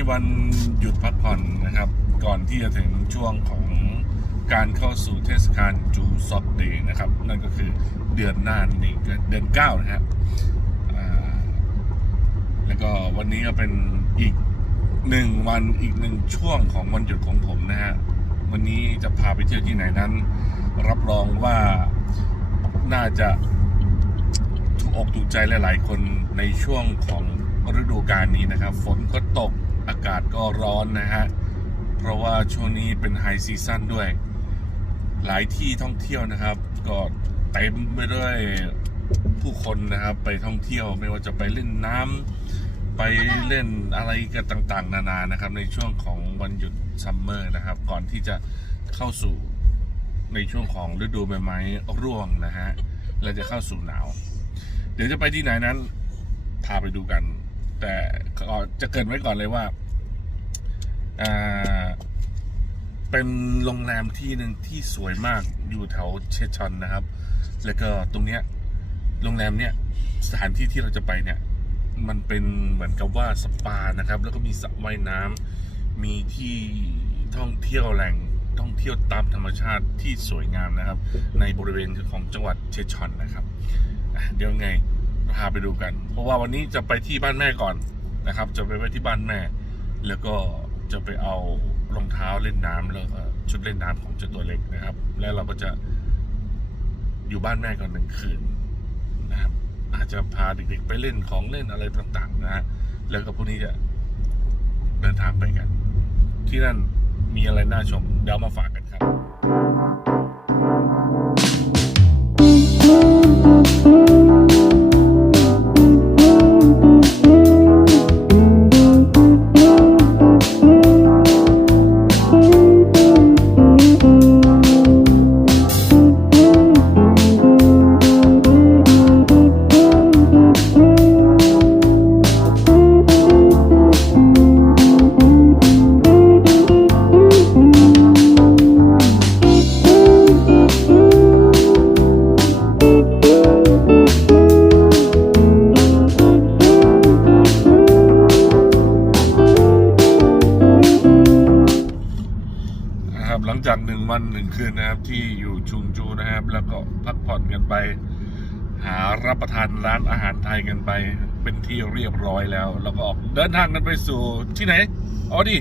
วันนี้วันหยุดพักผ่อนนะครับ ก่อนที่จะถึงช่วงของการเข้าสู่เทศกาลจูซอกเดย์นะครับ นั่นก็คือเดือนหน้านั่เดือนเก้านะฮะแล้วก็วันนี้ก็เป็นอีกหนึ่งวันอีกหนึ่งช่วงของวันหยุดของผมนะฮะวันนี้จะพาไปเที่ยวที่ไหนนั้น รับรองว่าน่าจะถูกอกถูกใจหลาย ๆ คนในช่วงของฤดูกาลนี้นะครับ ฝนก็ตก อากาศก็ร้อนนะฮะ เพราะว่าช่วงนี้เป็นไฮซีซั่นด้วย หลายที่ท่องเที่ยวนะครับ ก็เต็มไปด้วยผู้คนนะครับ ไปท่องเที่ยวไม่ว่าจะไปเล่นน้ำไปเล่นอะไรกันต่างๆ นานานะครับ ในช่วงของวันหยุดซัมเมอร์นะครับ ก่อนที่จะเข้าสู่ในช่วงของฤดูใบไม้ร่วงนะฮะและจะเข้าสู่หนาว เดี๋ยวจะไปที่ไหนนั้นพาไปดูกัน แต่จะเกินไว้ก่อนเลยว่า เป็นโรงแรมที่หนึ่งที่สวยมากอยู่แถวเชชอนนะครับ แล้วก็ตรงเนี้ยโรงแรมเนี้ยสถานที่ที่เราจะไปเนี่ย มันเป็นเหมือนกับว่าสปานะครับ แล้วก็มีสระว่ายน้ำมีที่ท่องเที่ยวแหล่งท่องเที่ยวตามธรรมชาติที่สวยงามนะครับ ในบริเวณของจังหวัดเชชอนนะครับเดี๋ยวไงพาไปดูกัน เพราะว่าวันนี้จะไปที่บ้านแม่ก่อนนะครับ จะไปไว้ที่บ้านแม่ แล้วก็ จะไปเอารองเท้าเล่นน้ำแล้วก็ชุดเล่นน้ำของเจ้าตัวเล็กนะครับ แล้วเราก็จะอยู่บ้านแม่ก่อนหนึ่งคืนนะครับ อาจจะพาเด็กๆไปเล่นของเล่นอะไรต่างๆนะฮะแล้วก็พวกนี้จะเดินทางไปกัน ที่นั่นมีอะไรน่าชมเดี๋ยวมาฝากกัน หลังจากหนึ่งวันหนึ่งคืนนะครับ ที่อยู่ชุงจูนะครับ แล้วก็พักผ่อนกันไป หารับประทานร้านอาหารไทยกันไป เป็นที่เรียบร้อยแล้ว แล้วก็ออกเดินทางกันไปสู่ที่ไหนออดี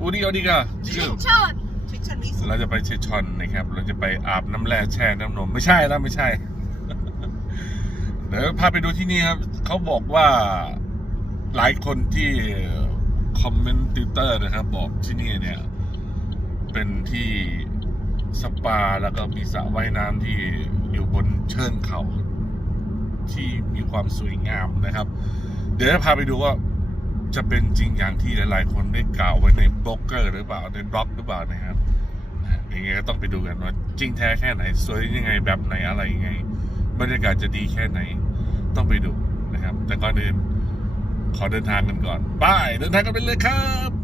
อูดีออดีกาชื่อชดชิดชันวิสุทเราจะไปเชชอนนะครับ เราจะไปอาบน้ำแร่แช่น้ำนมไม่ใช่นะไม่ใช่ เดี๋ยวพาไปดูที่นี่ครับเขาบอกว่าหลายคนที่คอมเมนต์ติวเตอร์นะครับ บอกที่นี่เนี่ย เป็นที่สปาแล้วก็มีสระว่ายน้ำที่อยู่บนเชิงเขา ที่มีความสวยงามนะครับ เดี๋ยวจะพาไปดูว่าจะเป็นจริงอย่างที่หลาย ๆ คนได้กล่าวไว้ในบล็อกเกอร์หรือเปล่าในบล็อกหรือเปล่านะครับยังไงก็ต้องไปดูกันว่าจริงแท้แค่ไหน สวยยังไงแบบไหนอะไรยังไง บรรยากาศจะดีแค่ไหน ต้องไปดูนะครับ แต่ก่อนอื่นขอเดินทางกันก่อนไปเดินทางกันไปเลยครับ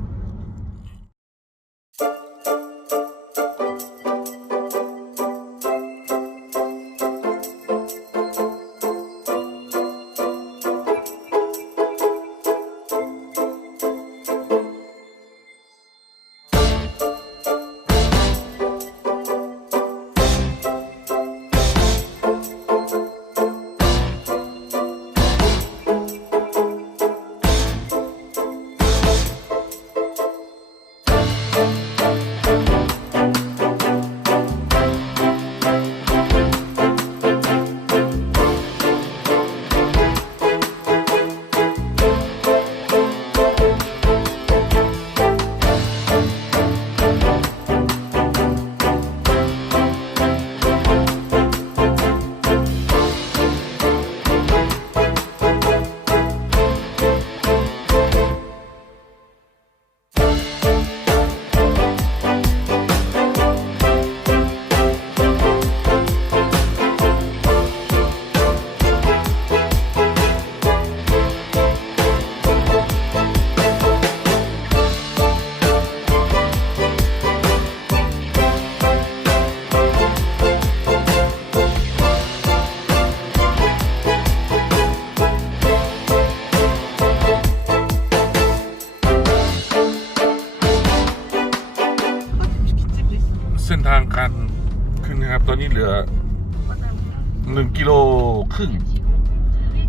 รึ่ง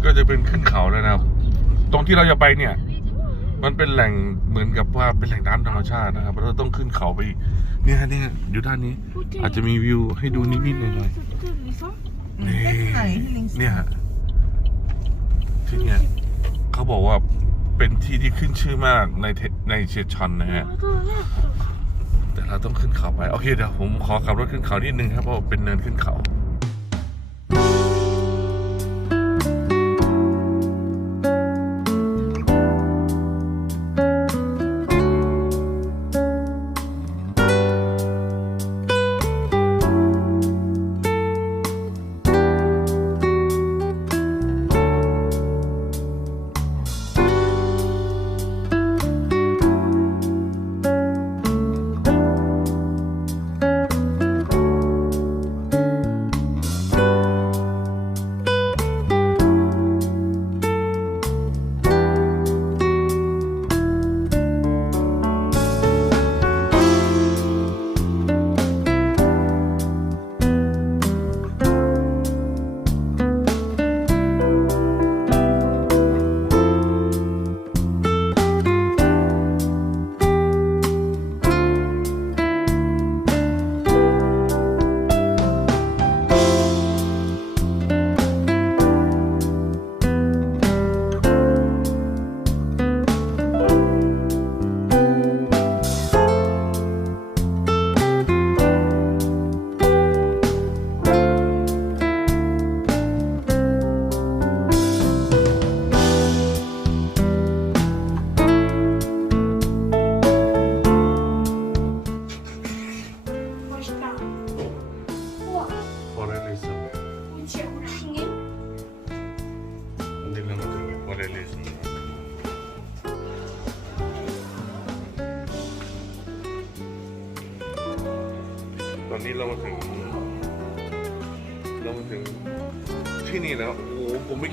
ก็จะเป็นขึ้นเขาแล้วนะครับ ตรงที่เราจะไปเนี่ย มันเป็นแหล่งเหมือนกับว่าเป็นแหล่งน้ำธรรมชาตินะครับเราต้องขึ้นเขาไปเนี่ยฮะเนี่ยอยู่ด้านนี้ อาจจะมีวิวให้ดูนิดๆหน่อยๆนี่เนี่ยฮะที่เนี่ยเขาบอกว่าเป็นที่ที่ขึ้นชื่อมากในในเชชอนนะฮะแต่เราต้องขึ้นเขาไป โอเคเดี๋ยวผมขอขับรถขึ้นเขานิดนึงครับเพราะเป็นเนินขึ้นเขา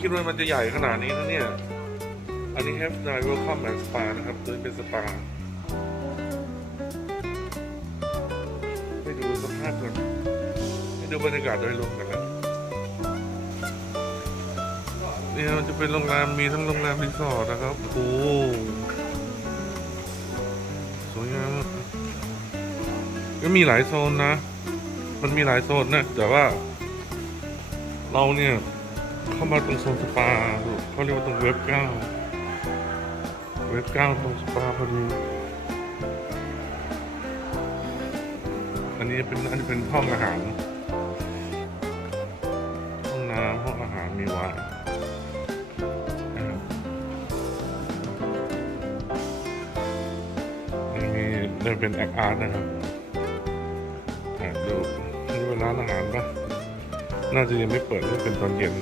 คิดว่ามันจะใหญ่ขนาดนี้นะเนี่ย อันนี้ Have Night Welcome and Spa นะครับโดยเป็นสปาให้ดูสภาพก่อนให้ดูบรรยากาศโดยรวมกันนะเนี่ยมันจะเป็นโรงแรมมีทั้งโรงแรมรีสอร์ทนะครับ โอ้โหสวยงามก็มีหลายโซนนะ มันมีหลายโซนนะ แต่ว่า เราเนี่ย เข้ามาตรงโซนสปาเขาเรียกว่าตรงเว็บเก้าเว็บเก้าตรงสปาพอดีอันนี้เป็นอันนี้เป็นห้องอาหาร ห้องน้ำห้องอาหารมีไวายนะครับนี่มีนี่เป็นแอคอาร์ตนะครับอะดูนี่เป็นร้านอาหารปะน่าจะยังไม่เปิดน่าะเป็นตอนเย็น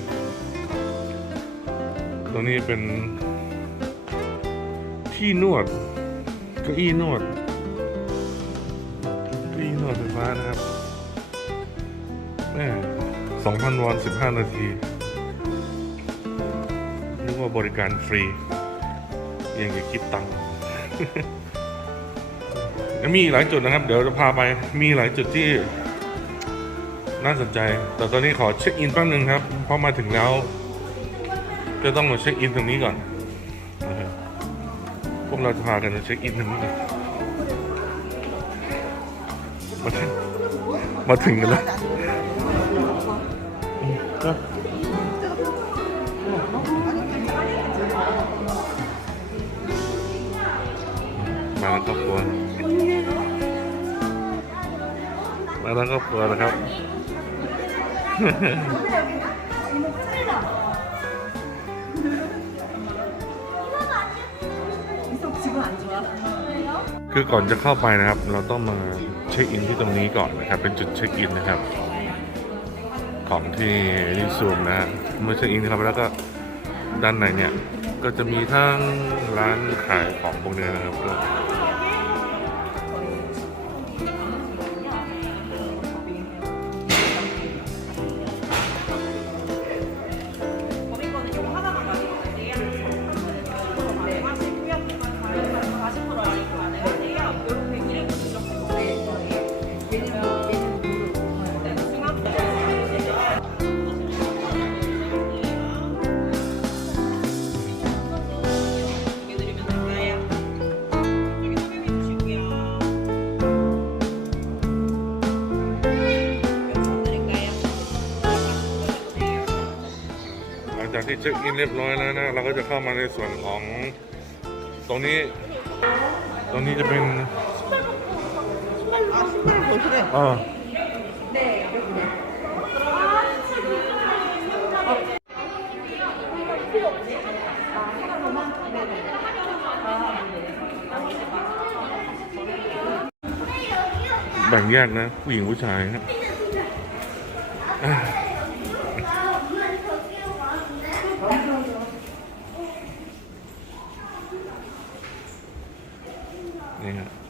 ตรงนี้เป็นที่นวดเก้าอี้นวดที่นวดไฟฟ้านะครับแม่สองพันวอนสิบห้านาทีนึกว่าบริการฟรี ยังจะคิดตังค์มีหลายจุดนะครับ เดี๋ยวจะพาไป มีหลายจุดที่น่าสนใจ แต่ตอนนี้ขอเช็คอินแป๊บนึงครับ เพราะมาถึงแล้ว จะต้องมาเช็คอินตรงนี้ก่อนนะครับพวกเราจะพากันมาเช็คอินตรงนี้ก่อนมาถึงมาถึงกันแล้วมาแล้วครอบครัวมาแล้วครอบครัวนะครับ คือก่อนจะเข้าไปนะครับ เราต้องมาเช็คอินที่ตรงนี้ก่อนนะครับ เป็นจุดเช็คอินนะครับ ของที่รีซูมนะฮะเมื่อเช็คอินครับแล้วก็ด้านในเนี่ยก็จะมีทั้งร้านขายของพวกเนี้ยนะครับ ช็คอินเรียบร้อยแล้วนะ เราก็จะเข้ามาในส่วนของตรงนี้ ตรงนี้จะเป็นแบ่งแยกนะ ผู้หญิงผู้ชายนะ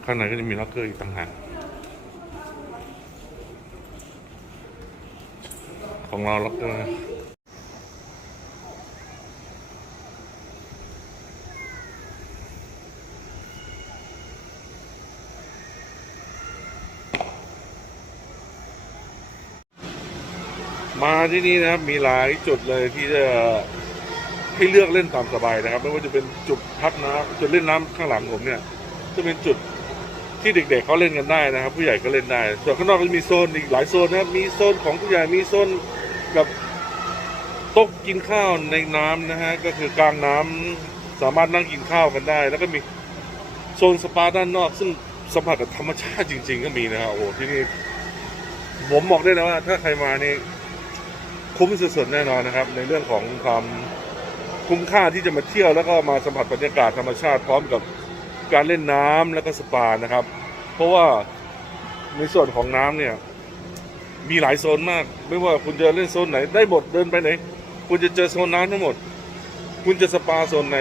ข้างในก็จะมีล็อกเกอร์อีกต่างหากของเราล็อกเกอร์มาที่นี่นะครับมีหลายจุดเลยที่จะให้เลือกเล่นตามสบายนะครับ ไม่ว่าจะเป็นจุดพักน้ำจุดเล่นน้ำข้างหลังผมเนี่ย จะเป็นจุด ที่เด็กๆเขาเล่นกันได้นะครับ ผู้ใหญ่ก็เล่นได้ ส่วนข้างนอกก็จะมีโซนอีกหลายโซนนะครับมีโซนของผู้ใหญ่มีโซนกับโต๊ะกินข้าวในน้ำนะฮะก็คือกลางน้ำสามารถนั่งกินข้าวกันได้ แล้วก็มีโซนสปาด้านนอก ซึ่งสัมผัสกับธรรมชาติจริง ๆ ก็มีนะครับโอ้ที่นี่ผมบอกได้นะว่า ถ้าใครมานี่คุ้มสุดๆแน่นอนนะครับ ในเรื่องของความคุ้มค่าที่จะมาเที่ยวแล้วก็มาสัมผัสบรรยากาศธรรมชาติพร้อมกับ การเล่นน้ำแล้วก็สปานะครับ เพราะว่าในส่วนของน้ำเนี่ย มีหลายโซนมาก ไม่ว่าคุณจะเล่นโซนไหน ได้หมดเดินไปไหน คุณจะเจอโซนน้ำทั้งหมด คุณจะสปาโซนไหน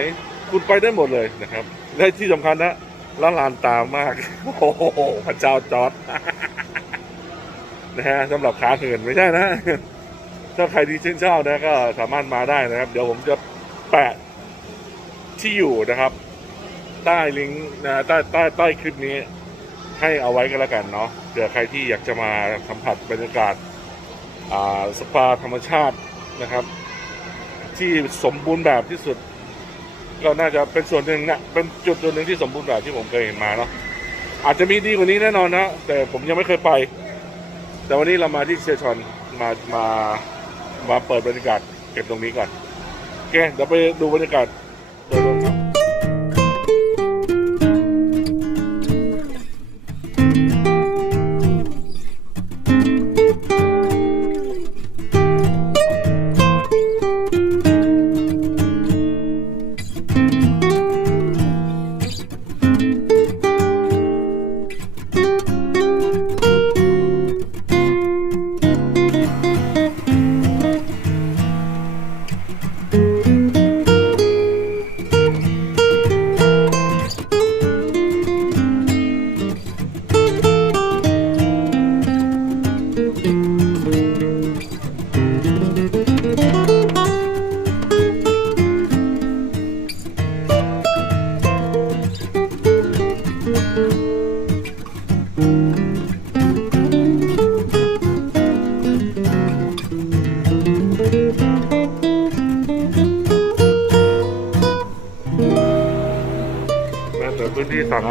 คุณไปได้หมดเลยนะครับ และที่สำคัญนะละลานตามาก โอ้โหพระเจ้าจอดนะฮะสำหรับขาเหินไม่ใช่นะ ถ้าใครที่ชื่นชอบนะก็สามารถมาได้นะครับ เดี๋ยวผมจะแปะที่อยู่นะครับ ใต้ลิงก์นะใต้ใต้ใต้คลิปนี้ ให้เอาไว้ก็แล้วกันเนาะเผื่อใครที่อยากจะมาสัมผัสบรรยากาศอ่าสปาธรรมชาตินะครับ ที่สมบูรณ์แบบที่สุด ก็น่าจะเป็นส่วนหนึ่งนะเป็นจุดจุดหนึ่งที่สมบูรณ์แบบที่ผมเคยเห็นมาเนาะอาจจะมีดีกว่านี้แน่นอนนะแต่ผมยังไม่เคยไป แต่วันนี้เรามาที่เซชอนมามามาเปิดบรรยากาศเก็บตรงนี้ก่อนโอเคเดี๋ยวไปดูบรรยากาศโดยรว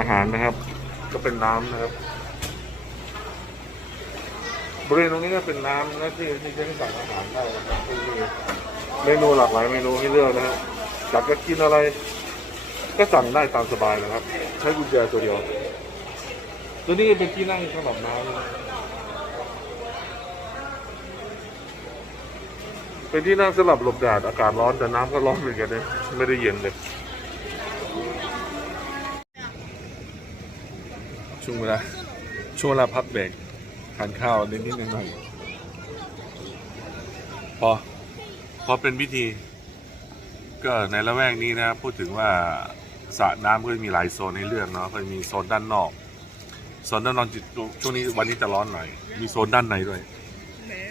อาหารนะครับ ก็เป็นน้ำนะครับ บริเวณตรงนี้ก็เป็นน้ำนะที่ที่จะให้สั่งอาหารได้นะครับมีเมนูหลากหลายเมนูให้เลือกนะครับอยากจะกินอะไร ก็สั่งได้ตามสบายนะครับ ใช้กุญแจตัวเดียว ตัวนี้เป็นที่นั่งสำหรับน้ำเป็นที่นั่งสำหรับหลบแดดอากาศร้อนแต่น้ำก็ร้อนเหมือนกันนะไม่ได้เย็นเลย ช่วงเวลาช่วงเวลาพักเบรกทานข้าวนิดนิดหน่อยพอพอเป็นพิธี ก็ในละแวกนี้นะพูดถึงว่าสระน้ำก็มีหลายโซนให้เลือกเนาะก็มีโซนด้านนอกโซนด้านนอกช่วงนี้วันนี้จะร้อนหน่อย มีโซนด้านในด้วย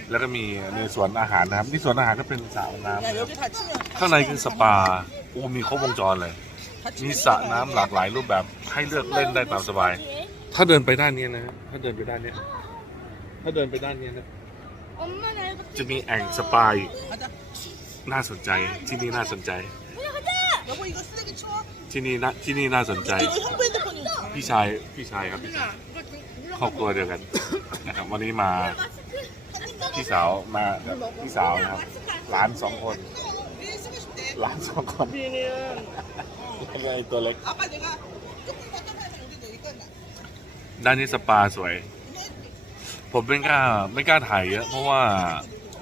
แล้วก็มีในส่วนอาหารนะครับที่ส่วนอาหารก็เป็นสระน้ำข้างในคือสปาอูมีครบวงจรเลย มีสระน้ำหลากหลายรูปแบบให้เลือกเล่นได้ตามสบาย ถ้าเดินไปด้านนี้นะถ้าเดินไปด้านนี้ถ้าเดินไปด้านนี้นะ จะมีแอ่งสปายน่าสนใจที่นี่น่าสนใจ ที่นี่น่าที่นี่น่าสนใจ พี่ชายพี่ชายครับพี่ชายครอบครัวเดียวกันนะครับวันนี้มาพี่สาวมาพี่สาวนะครับหลานสองคนหลานสองคนอะไรตัวเล็ก ด้านนี้สปาสวย ผมไม่กล้าไม่กล้าถ่ายเยอะ เพราะว่า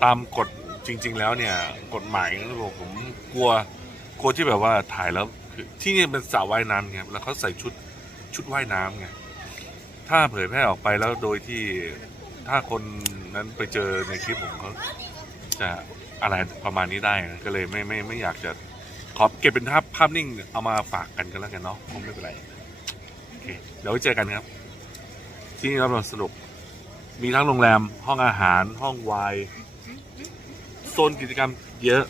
ตามกฎจริง ๆ แล้วเนี่ยกฎหมายนะผมผมกลัวกลัวที่แบบว่าถ่ายแล้วคือที่นี่เป็นสระว่ายน้ำไงแล้วเขาใส่ชุดชุดว่ายน้ำไงถ้าเผยแพร่ออกไปแล้วโดยที่ถ้าคนนั้นไปเจอในคลิปผมเขาจะอะไรประมาณนี้ได้นะก็เลยไม่ไม่ไม่อยากจะขอเก็บเป็นภาพภาพนิ่งเอามาฝากกันกันแล้วกันเนาะคงไม่เป็นไรโอเคเดี๋ยวไว้เจอกันครับ ที่นี่รับรองสนุก มีทั้งโรงแรม ห้องอาหาร ห้องไวายโซนกิจกรรมเยอะ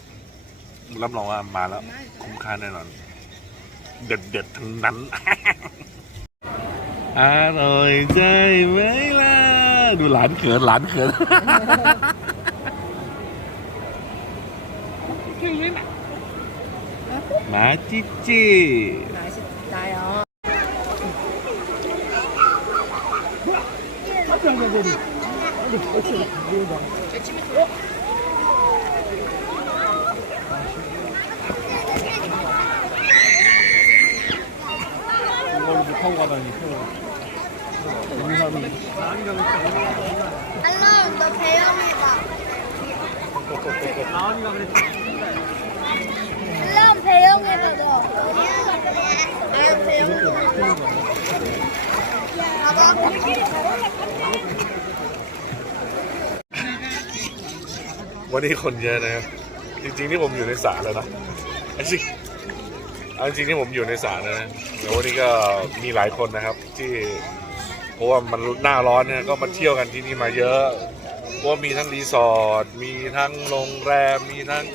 รับรองว่ามาแล้ว คุ้มค่าแน่นอน เด็ดๆทั้งนั้น อร่อยใจไหมล่ะ ดูหลานเขินหลานเขินมาจิจิ 이걸로 타고 가다니. 용산이. 알람 너 배영이다. 나은이가 그랬지. 알람 배영이다 너. 배영. วันนี้คนเยอะนะจริงๆที่ผมอยู่ในสระแล้วนะไอ้จริงเอาจริงๆที่ผมอยู่ในสระนะเดี๋ยววันนี้ก็มีหลายคนนะครับ ที่เพราะว่ามันหน้าร้อนเนี่ยก็มาเที่ยวกันที่นี่มาเยอะเพราะมีทั้งรีสอร์ทมีทั้งโรงแรมมีทั้ง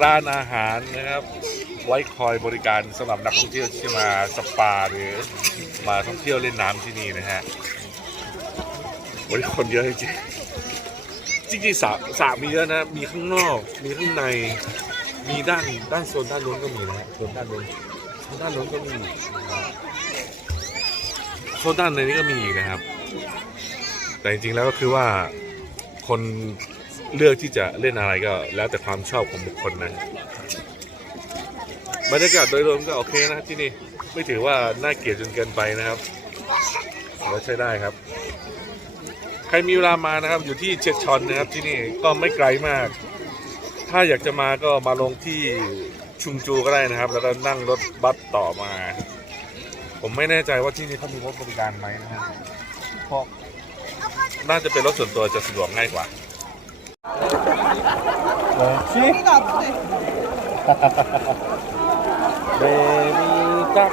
ร้านอาหารนะครับ ไว้คอยบริการสำหรับนักท่องเที่ยวที่มาสปาหรือมาท่องเที่ยวเล่นน้ำที่นี่นะฮะวันนี้คนเยอะจริงจริงๆสระสระมีเยอะนะ มีข้างนอก มีข้างใน มีด้านด้านโซนด้านนู้นก็มีนะฮะโซนด้านนู้นโซนด้านนู้นก็มีโซนด้านในนี้ก็มีนะครับ แต่จริงๆแล้วก็คือว่าคนเลือกที่จะเล่นอะไรก็แล้วแต่ความชอบของบุคคลนะ บรรยากาศโดยรวมก็โอเคนะที่นี่ไม่ถือว่าน่าเกลียดจนเกินไปนะครับเราใช้ได้ครับ ใครมีเวลามานะครับ อยู่ที่เชดชอนนะครับที่นี่ก็ไม่ไกลมาก ถ้าอยากจะมาก็มาลงที่ชุงจูก็ได้นะครับ แล้วก็นั่งรถบัสต่อมา ผมไม่แน่ใจว่าที่นี่เขามีรถบริการไหมนะครับเพราะน่าจะเป็นรถส่วนตัวจะสะดวกง่ายกว่า여 để các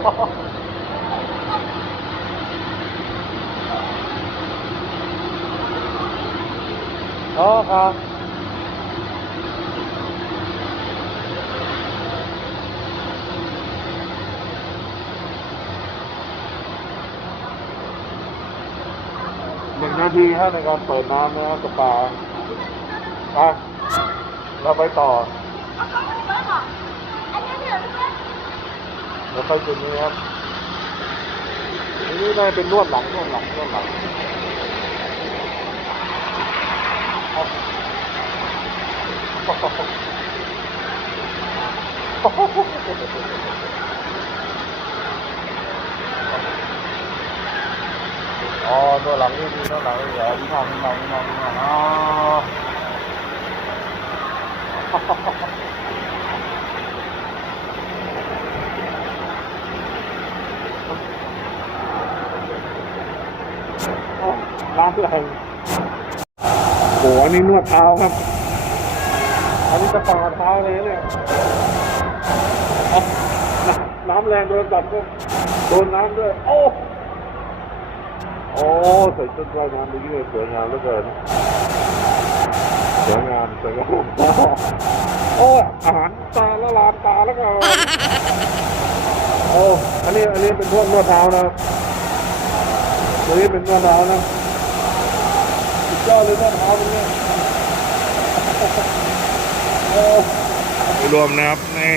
Oh, อ๋อครัหนึ่งนาทีฮะในการเปิดน้ำนะฮะสปาไปเราไปต่อเราไปจุดนี้ครับอันนี้ได้เป็นนวดหลังนวดหลังนวดหลัง อ๋อตัวหลังนี่มีตัวหลังนี่เหรอมีทางมีทางมีทางมีทางอ๋อร้านอะไรโอ้โหอันนี้นวดเท้าครับ อันนี้จะปาเท้าเลยเนี่ย น้ำน้ำแรงโดนจับก็โดนน้ำด้วย โอ้โอ้ใส่ชุดว่ายน้ำนี้เลยสวยงามเหลือเกินสวยงามสวยงามโอ้อาหารตาละลานตาแล้วกันโอ้อันนี้อันนี้เป็นพวกนวดเท้านะครับอันนี้เป็นนวดเท้านะสุดยอดเลยนวดเท้าตรงนี้โอ้รวมนะครับนี่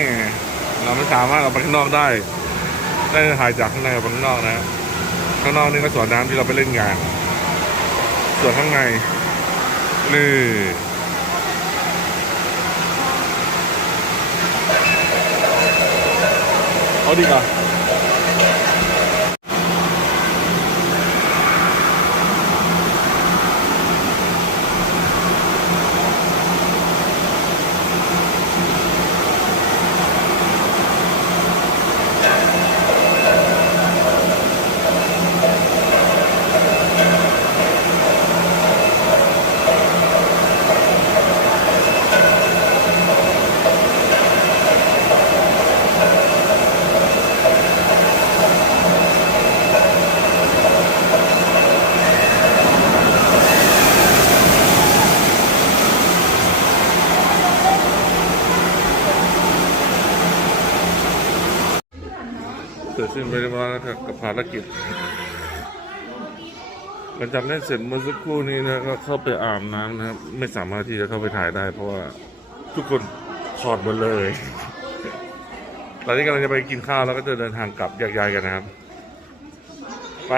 เราไม่สามารถออกไปข้างนอกได้ ได้ถ่ายจากข้างในออกไปข้างนอกนะข้างนอกนี่ก็สวนน้ำที่เราไปเล่นงาน ส่วนข้างในนี่เอาดีกว่าเสร็จสิ้นไปเรียบร้อยแล้วครับกับ ภารกิจหลังจากนั้เสร็จเมื่อสักครู่นี้นะก็เข้าไปอาบน้ำนะครับ ไม่สามารถที่จะเข้าไปถ่ายได้ เพราะว่าทุกคนถอดหมดเลยตอนนี้กำลังจะไปกินข้าวแล้วก็จะเดินทางกลับแยกย้ายกันนะครับไป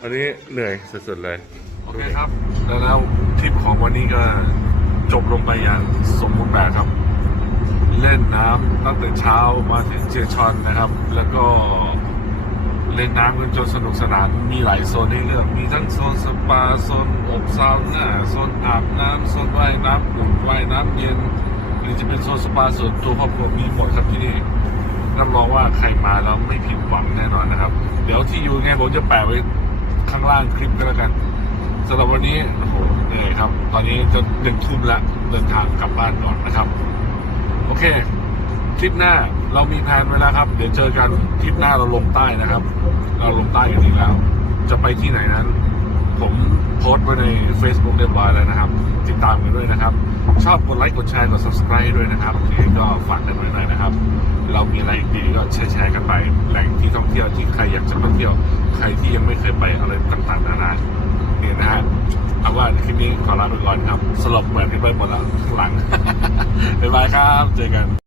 วันนี้เหนื่อยสุดๆเลยโอเคครับ แล้วทริปของวันนี้ก็จบลงไปอย่างสมบูรณ์แบบครับ เล่นน้ำตั้งแต่เช้ามาถึงเจชอนนะครับ แล้วก็ เล่นน้ำกันจนสนุกสนานมีหลายโซนให้เลือกมีทั้งโซนสปาโซนอบซาวน่าโซนอาบน้ำโซนว่ายน้ำอุ่นว่ายน้ำเย็น หรือจะเป็นโซนสปาส่วนตัวครอบครัวมีหมดครับที่นี่รับรองว่าใครมาแล้วไม่ผิดหวังแน่นอนนะครับ เดี๋ยวที่อยู่ไงผมจะแปะไว้ข้างล่างคลิปก็แล้วกันสำหรับวันนี้โอ้โหเหนื่อยครับ ตอนนี้จะหนึ่งทุ่มแล้วเดินทางกลับบ้านก่อนนะครับ โอเค คลิปหน้า เรามีแผนไว้แล้วครับ เดี๋ยวเจอกันคลิปหน้าเราลงใต้นะครับ เราลงใต้กันอีกแล้ว จะไปที่ไหนนั้น ผมโพสต์ไว้ใน Facebook เรียบร้อยแล้วนะครับ ติดตามกันด้วยนะครับ ชอบกดไลค์กดแชร์กด subscribe ด้วยนะครับทีนี้ก็ฝากกันไว้หน่อยนะครับ เรามีอะไรดีก็แชร์แชร์กันไป แหล่งที่ท่องเที่ยวที่ใครอยากจะมาเที่ยว ใครที่ยังไม่เคยไปอะไรต่างๆนานาเนี่ยนะฮะเอาว่าคลิปนี้ขอลาไปก่อนครับ สลบเหมือนกันไปหมดแล้วข้างหลังบ๊ายบายครับ เจอกัน